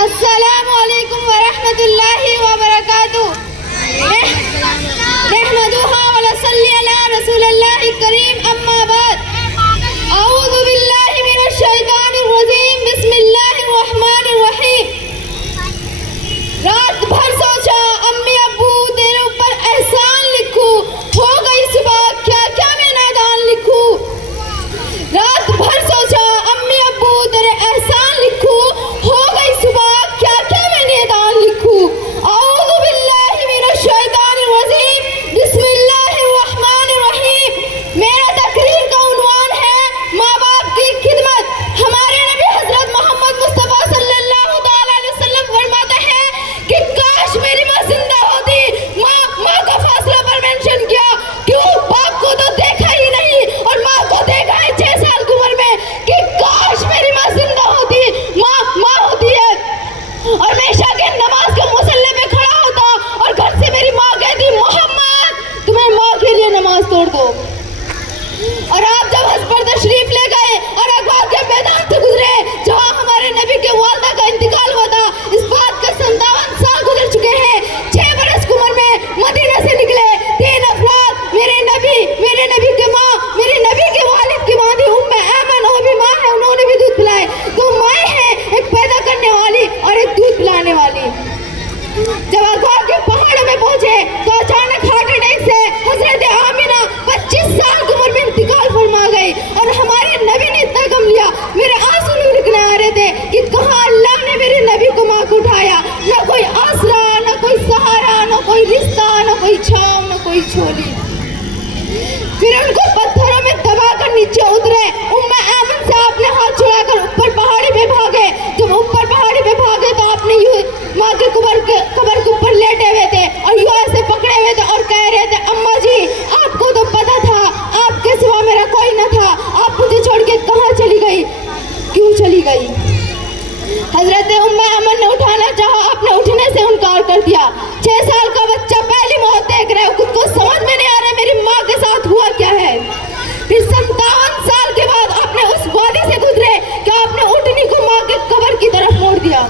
अस्सलामु अलैकुम व रहमतुल्लाहि व बरकातुहू। नहमदुहु व नसल्ली अला रसूलिल्लाहिल करीम, अम्मा बाद। अऊज़ु बिल्लाहि मिनश शैतानिर रजीम, बिस्मिल्लाहिर रहमानिर रहीम। रात भर सोचा अम्मी अब्बू तेरे ऊपर एहसान लिखूं, हो गई सुबह क्या क्या मैं नादान लिखूं। रात भर सोचा अम्मी अब्बू तेरे एहसान लिखूं, हो गई सुबह क्या क्या मैं नादान लिखूं। अऊज़ु बिल्लाहि मिनश शैतानिर रजीम, बिस्मिल्लाहिर रहमानिर रहीम। मेरा तकरीर का उन्वान है माँ बाप की खिदमत। हमारे नबी हजरत मोहम्मद मुस्तफ़ा सल्लल्लाहु अलैहि वसल्लम फरमाते हैं कि काश मेरी माँ जिंदा होती। माँ का फासला पर मेंशन किया, क्यों? बाप को तो देखा ही नहीं और माँ को देखा है 6 साल की उम्र में, कि काश मेरी माँ जिंदा होती। माँ होती है और मैं इशा के नमाज के मुसल्ले पे खड़ा होता और घर से मेरी माँ कहती, मोहम्मद तुम्हें माँ के लिए नमाज तोड़ दो। और आप जब हज पर तशरीफ ले गए और अगवा के मैदान से गुजरे जहाँ हमारे नबी के वालिदा का इंतकाल हुआ था, इस बात का 57 साल गुजर चुके हैं। 6 बरस की उम्र में मदीना से निकले 3 अफराद, मेरे नबी के माँ, मेरे नबी के वालिद की माँ थी उम्मे ऐमन, वो भी माँ है, उन्होंने भी दूध पिलाए। 2 माएँ हैं, एक पैदा करने वाली और एक दूध पिलाने वाली। जब अगवा के पहाड़ों में पहुंचे तो अचानक हार्ट अटैक से हजरत आमिना 25 साल की उम्र में इंतकाल फरमा गई। और हमारे नबी ने इतना गम लिया, मेरे आंसू निकलने आ रहे थे कि कहाँ अल्लाह ने मेरे नबी को माँ को उठाया। न कोई आसरा, न कोई सहारा, न कोई रिश्ता, न कोई छांव, न कोई छोली। फिर उनको पत्थरों में दबाकर नीचे उतरे। उम्मे ऐमन से आपने हाथ छुड़ाकर ऊपर पहाड़ी पे भागे। जब ऊपर पहाड़ी पे भागे तो आपने यूं माँ के कब्र के ऊपर लेटे हुए थे और यूं ऐसे पकड़े हुए थे और कह रहे थे, अम्मा जी आपको तो पता था आपके सिवा मेरा कोई न था, आप मुझे छोड़ के कहाँ चली गई, क्यों चली गई। हजरत उम्मे ऐमन ने उठाना चाहा, आपने उठने से इनकार कर दिया। 6 साल का बच्चा पहली मौत देख रहे हो, खुद को समझ में नहीं आ रहा मेरी माँ के साथ हुआ क्या है। फिर 57 साल के बाद आपने उस वादी से गुजरे कि आपने उठनी को माँ के कब्र की तरफ मोड़ दिया।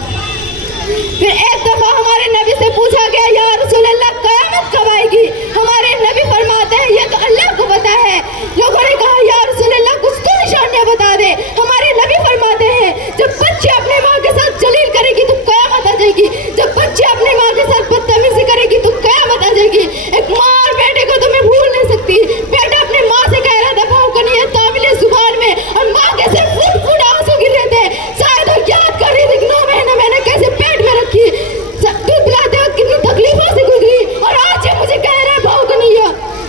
फिर एक दफा हमारे नबी से पूछा गया, या रसूल अल्लाह क़यामत कब आएगी। हमारे नबी फरमाते हैं ये तो अल्लाह को पता है। लोगों ने कहा, या रसूल अल्लाह कुछ तो निशानियां बता दे। हमारे नबी फरमाते हैं जब बच्ची अपनी माँ के साथ जलील करेगी तो क़यामत आ जाएगी, जब बच्ची अपनी माँ के साथ बदतमीजी करेगी तो क़यामत आ जाएगी। एक माँ और बेटे को तो मैं भूल नहीं सकती। बेटा अपनी माँ से कह रहा था भौंकनी तामिल जुबान में और माँ के सिर फूट आंसू गिर रहे थे। शायद वो याद कर रही थी 9 महीने मैंने कैसे पेट में रखी, दूध पिलाते वक्त कितनी तकलीफों से गुजरी और आज ये मुझे कह रहा है भौंकनी।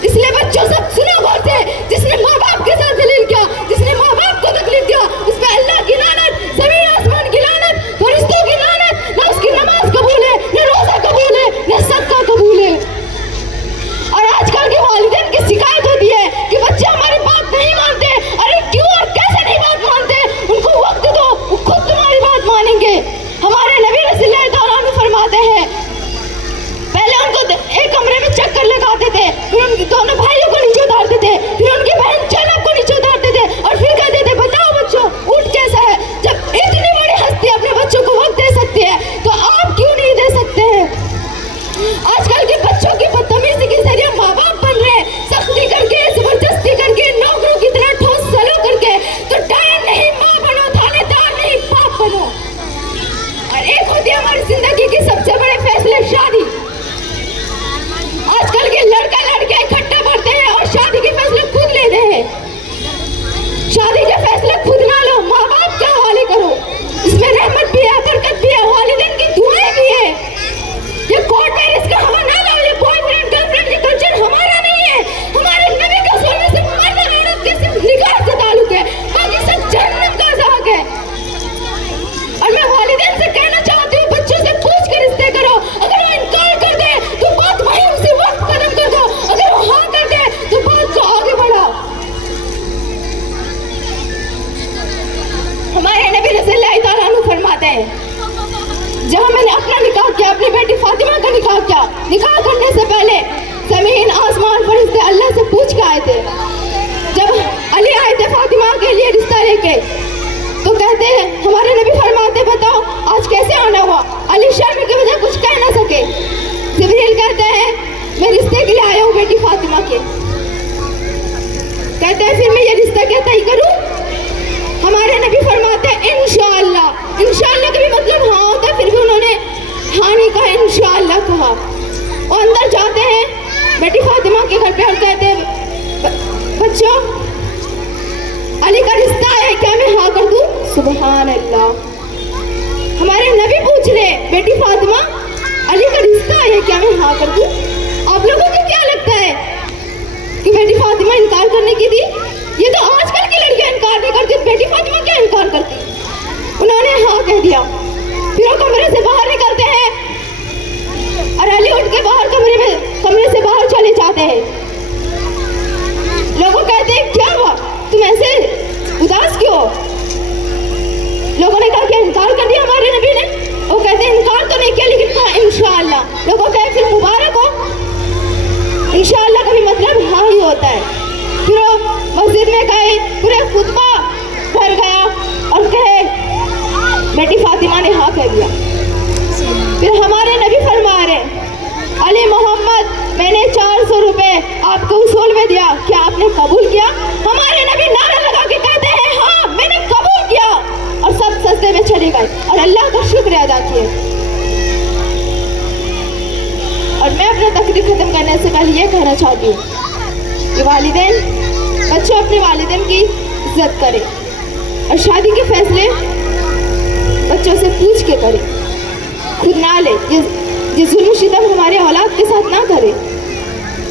इसलिए बच्चों सब सुनो गौर से, जिसने माँ बाप के साथ जलील किया, जिसने माँ बाप को तकलीफ दिया, उस पर अल्लाह की लानत, जमीन आसमान की लानत, फरिश्तों की लानत। न उसकी नमाज कबूल है, न रोजा कबूल है, न सदका कबूल है। और आजकल के वालिदैन की शिकायत होती है कि बच्चे हमारी बात नहीं मानते। अरे क्यों और कैसे नहीं बात मानते? उनको वक्त दो, वो खुद तुम्हारी बात मानेंगे। हमारे नबी रसूलुल्लाह तआला अन्हु फरमाते हैं, पहले उनको एक कमरे में चक्कर लगाते थे, फिर उनके दोनों भाइयों को नीचे उतारते थे, फिर उनकी बहन जैनब को नीचे उतारते थे और फिर कहते थे, बताओ बच्चों ऊँट कैसा है। जब इतनी बड़ी हस्ती अपने बच्चों को वक्त दे सकती है तो आप क्यों नहीं दे सकते हैं? आजकल के बच्चों की बदतमीजी के जरिए माँ बाप बन रहे हैं, सख्ती करके, जबरदस्ती करके, नौकरों की तरह ठोस सलूक करके। तो डायन नहीं माँ बनो, थानेदार नहीं बाप बनो। और एक होती है हमारी जिंदगी की सबसे बड़े फैसले, शादी। आजकल के लड़का लड़के इकट्ठा पढ़ते हैं और शादी के फैसले खुद लेते हैं। शादी के फैसले खुद ना लो, माँ बाप के हवाले करो। इसमें रहमत भी है, बरकत भी है, वालिदैन की दुआएं भी है। ये कोर्ट मैरिज का हवा ना लो, ये बॉयफ्रेंड गर्लफ्रेंड के कल्चर हमारा नहीं है। हमारे नबी का सोने से मर्द और औरत के सिर्फ निकाह से ताल्लुक है, बाकी सब जन्नत का हक है। और मैं वालिदैन से कहना चाहती हूँ, बच्चों से पूछ कर रिश्ते करो। अगर वो इनकार कर दे तो बात वहीं उसी वक्त खत्म कर दो, अगर वो हाँ कर दे तो बात को आगे बढ़ाओ। हमारे नबी रसूलुल्लाह तआला अन्हु फरमाते हैं, जहाँ मैंने अपना निकाह किया, अपनी बेटी फातिमा का निकाह किया, निकाह करने से पहले जमीन आसमान फरिश्ते अल्लाह से पूछ के आए थे। जब अली आए थे फातिमा के लिए रिश्ता लेके तो कहते हैं, हमारे नबी फरमाते कहते बताओ आज कैसे आना हुआ? अली शर्म की वजह कुछ कह ना सके। जिब्रील कहते हैं मैं रिश्ते के लिए आया हूँ बेटी फातिमा के। कहते हैं फिर मैं ये रिश्ता क्या तय करूँ? हमारे नबी फरमाते हैं इंशाअल्लाह। इंशाअल्लाह का भी मतलब हाँ होता है, फिर भी उन्होंने हाँ नहीं कहा, इंशाअल्लाह कहा। और अंदर जाते हैं बेटी फातिमा के घर पे और कहते हैं बच्चों अली का रिश्ता है, क्या मैं हाँ कर दूं? सुभान अल्लाह। हमारे नबी पूछ ले बेटी फातिमा अली का रिश्ता है, क्या मैं हाँ कर दूं? आप लोगों को क्या लगता है कि बेटी फातिमा इनकार करने की थी? ये तो आजकल की लड़कियां इनकार नहीं करती, बेटी फातिमा क्या इनकार करती? उन्होंने हाँ कह दिया। फिर वो कमरे से बाहर निकलते हैं और अली उठ के बाहर कमरे से बाहर चले जाते हैं। लोगों कहते हैं क्या हुआ, तुम ऐसे उदास क्यों? लोगों ने कहा कि इनकार कर दिया हमारे नबी ने। वो कहते हैं इनकार तो नहीं किया लेकिन कहा इंशाअल्लाह। लोगों कहे फिर मुबारक हो। इंशाअल्लाह का भी मतलब हाँ ही होता है। फिर वो मस्जिद में गए, पूरे खुतबा भर गया और कहे बेटी फातिमा ने हाँ कह दिया। फिर हमारे नबी फरमा रहे अली मोहम्मद मैंने 400 रुपए आपको उसूल में दिया, क्या आपने कबूल किया? हमारे नबी नारा लगा के कहते हैं हाँ मैंने कबूल किया, और सब सजदे में चले गए और अल्लाह का शुक्र अदा किए। और मैं अपना तकरीर खत्म करने से पहले ये कहना चाहती हूँ कि वालिदैन बच्चों अपने वालिदैन की इज्जत करें और शादी के फैसले बच्चों से पूछ के करें, खुद ना ले। जिस जुल्म सितम हमारे औलाद के साथ ना करें।